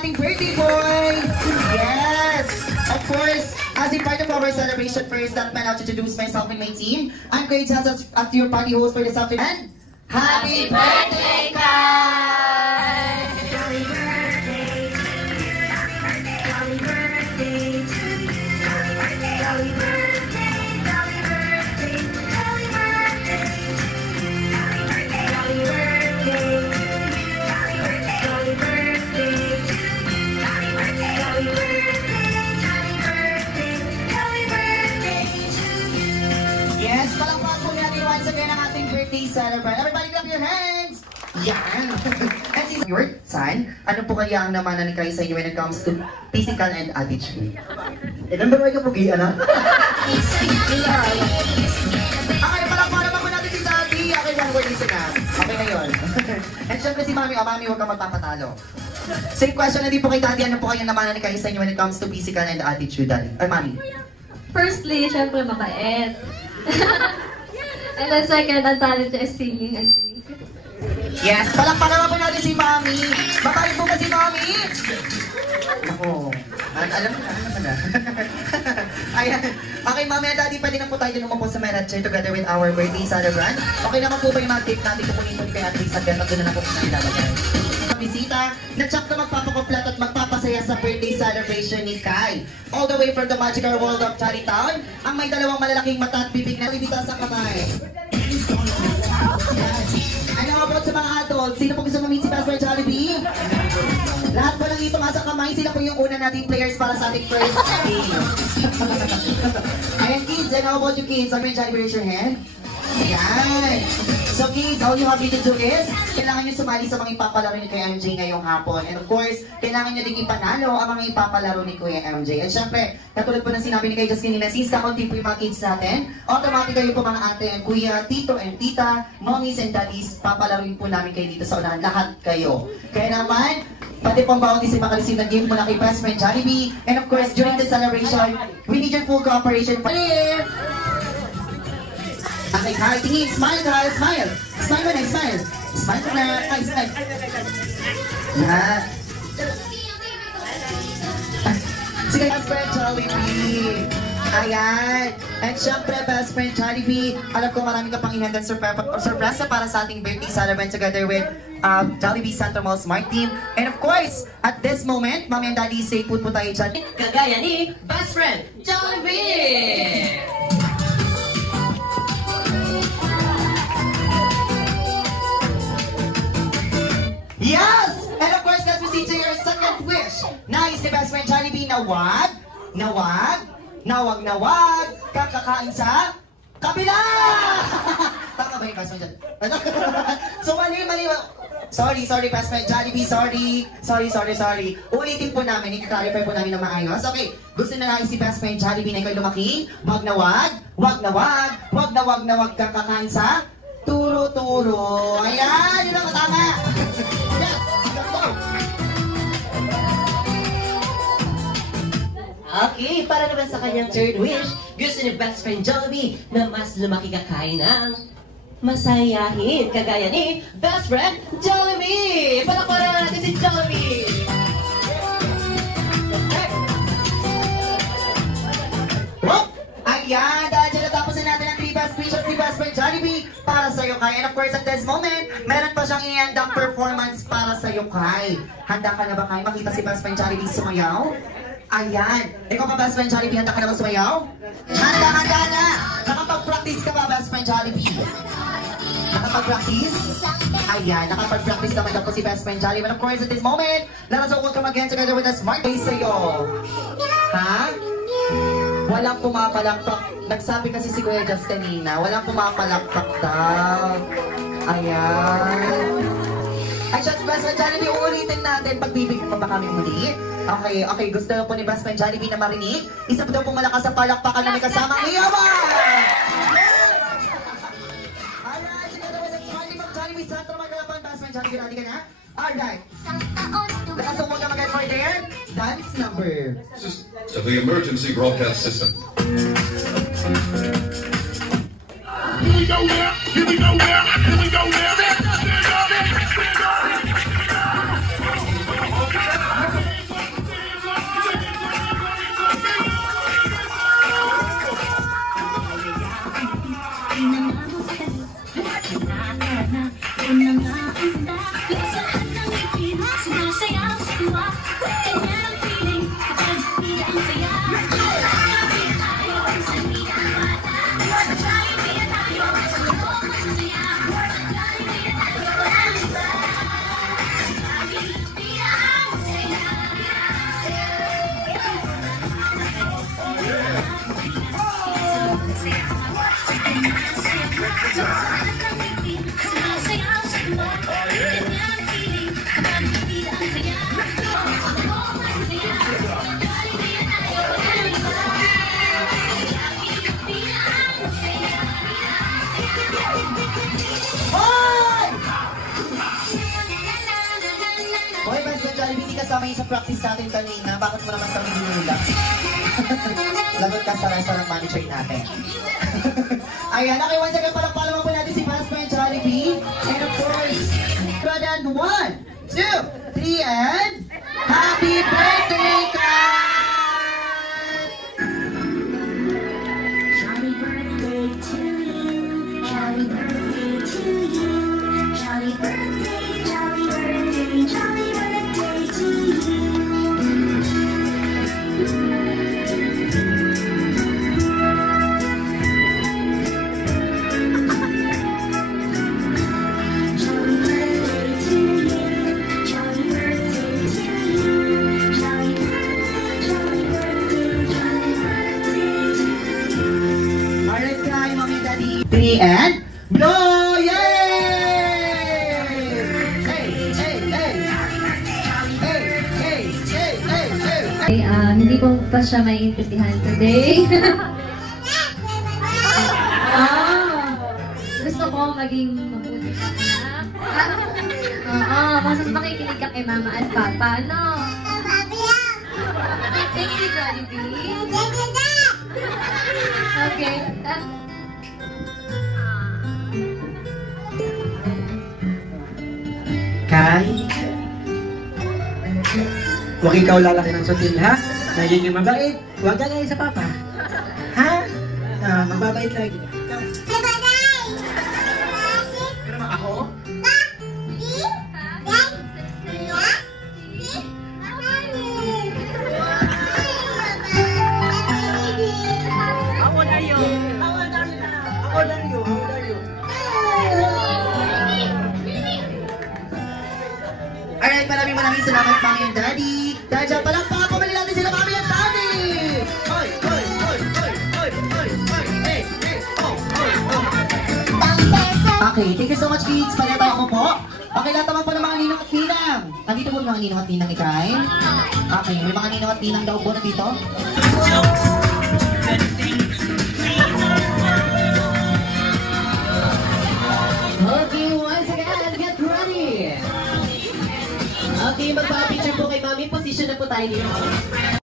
ating birthday boy! Yes! Of course, as a part of our celebration, first, let me now introduce myself and my team. I'm going to ask as your party host for this afternoon. Happy birthday, Kai! Happy birthday to you. Happy birthday to you. Happy birthday, happy birthday, happy birthday to you. Happy birthday to you. Happy birthday to you. Happy birthday, happy birthday, happy birthday to you. Yes, palakpak po natin once again ang ating birthday celebrant. Everybody clap your hands! Yan! And since your son, ano po kaya ang naman ni Kai sa inyo when it comes to physical and attitude? Ilan ba kayo kapugian ha? Okay, palakpak naman po natin si Daddy. Okay, one word isa na. Okay na yun. And syempre si Mami, Mami, huwag kang magpapatalo. Same question na din po kay Daddy, ano po kaya naman ni Kai sa inyo when it comes to physical and attitude, Daddy? Ay, Mami. Firstly, syempre mabait. And then second, ang talent niya is singing, I think. Yes, palakpakan naman po natin si Mami. Mabait po ba si Mami? Ako, alam mo na. Ayan. Okay, Mami and Daddy, pwede na po tayo din umupo sa merit chair together with our birthday celebrant. Okay naman po ba yung mga tape natin kukunin po ni kay Ate Lisa at doon na po sa ilalagay. Bisita na tsak na magpapakuplat at magpapasaya sa birthday celebration ni Kai. All the way from the magical world of Charitown, ang may dalawang malalaking mata at bibig na ibita sa kamay. Ano about sa mga adults? Sino po gusto mamit si Pastor Jollibee? Lahat po lang dito nga sa kamay, sila po yung una nating players para sa ating first game. Ayan kids, and how about you kids? Pastor Jollibee, raise your hand. Ayan. So kids, all you have to do is, kailangan nyo sumali sa mga ipapalaro ni Kuya MJ ngayong hapon. And of course, kailangan nyo din ipanalo ang mga ipapalaro ni Kuya MJ. At syempre, katulad po ng sinabi ni Kuya Justin nila, since kakunti po yung mga kids natin, automatically po mga ate and kuya, tito and tita, mommies and daddies, papalaruin po namin kayo dito sa unahan. Lahat kayo. Kaya naman, pati pong bawang din si makareceive ng game mula kay Best Friend Jollibee. And of course, during the celebration, we need your full cooperation. Okay, Kai, tingin. Smile, Kai. Smile. Smile mo na, smile. Smile mo na. Kai, smile. Yan. Sige, Best Friend Jollibee. Ayan. And syempre, Best Friend Jollibee, alam ko marami ka pang ihandang surpresa para sa ating birthday celebrant together with Jollibee Central Mall Smart Team. And of course, at this moment, Mami and Daddy, say put po tayo dyan. Kagaya ni Best Friend Jollibee! Yes! And of course, let's proceed to your second wish. Nais ni Best Friend Jollibee na wag, kakakain sa kabila! Tama ba yung Best Friend Jollibee? So, mali. Sorry, Best Friend Jollibee, sorry. Ulitin po namin, i-clarify po namin na maayos. Okay, gusto na nais si Best Friend Jollibee na ikaw lumaki? Wag na wag kakakain sa turo-turo. Ayan, yun ang tama. Okay, para naman sa kanyang third wish, gusto ni Best Friend Jollibee na mas lumaki kakain ng masayahin, kagaya ni Best Friend Jollibee! Palakpakan natin si Jollibee! Ayan, dahil dyan natapos na natin ang 3 best wishes ni Best Friend Jollibee para sa iyo, Kai. And of course, at this moment, meron pa siyang ihandang performance para sa iyo, Kai. Handa ka na ba, Kai? Makita si Best Friend Jollibee sumayaw? Ayan. Ikaw ka, Best Friend Jollibee, handa ka na ba sumayaw? Handa na! Nakapag-practice ka ba, Best Friend Jollibee? Nakapag-practice? Ayan, nakapag-practice naman ako si Best Friend Jollibee. And of course, at this moment, let us all welcome again together with a smart face sa'yo. Ha? Walang pumapalakpak. Nagsabi kasi si Kuya Just kanina, walang pumapalakpak daw. Ayan. Ay, just Best Friend Jollibee, uulitin natin. Pagbibigyan pa ba kami muli? Okay. Gusto po ni Best Friend Jollibee na marinig. Isa po daw pong malakas sa palakpakan na may kasamang iyawan! Alright, sige daw, Jollibee, Jollibee, Santa Magalapan, Best Friend Jollibee, ready ka na? Alright. Lakas mo ka mag-get for their dance number. Of the emergency broadcast system. Here we go now. Mami, sa practice natin kanina, bakit mo naman kami dinula? Lagot ka sa restaurant manager natin. Ayan, okay, once again, palakpalan mo po natin si Fast Friend Jollibee. And of course, and 1, 2, 3, and happy birthday, Kai! Jolly birthday to you. Jolly birthday to you. Jolly birthday, jolly birthday, jolly birthday to you. Jolly birthday to you. Jolly birthday to you. Jolly birthday, jolly birthday, jolly birthday to you. Alright, Kai, Mami, Daddy. 3, and blow! Yay! Hey, hey, hey! Hey, hey, hey, hey, hey! Hindi ko pa siya maiintindihan today. Gusto ko maging mabuti ka na. Mas makikinig ka kay mama at papa, no? Thank you, Jollibee. Okay. Kai? Huwag ikaw lalaki ng sutil, ha? Nagiging mabait. Huwag ka gaya sa papa. Ha? Magbabait lagi. Ako? How old are you? Alright, maraming salamat, Mami and Daddy. Dahil dyan, palakpakan po mali natin sila, Mami and Daddy! Hoy, hoy, hoy, hoy, hoy, hoy, hoy, hey, hey, oh, oh, oh. Okay, thank you so much, kids. Paleta ako po. Okay, lahat naman po ng mga ninong at ninang. Nandito po yung mga ninong at ninang ni Kai. Okay, may mga ninong at ninang daw po na dito. Okay, once again, get ready! Okay, magpa-picture po kay Mami. Position na po tayo dito.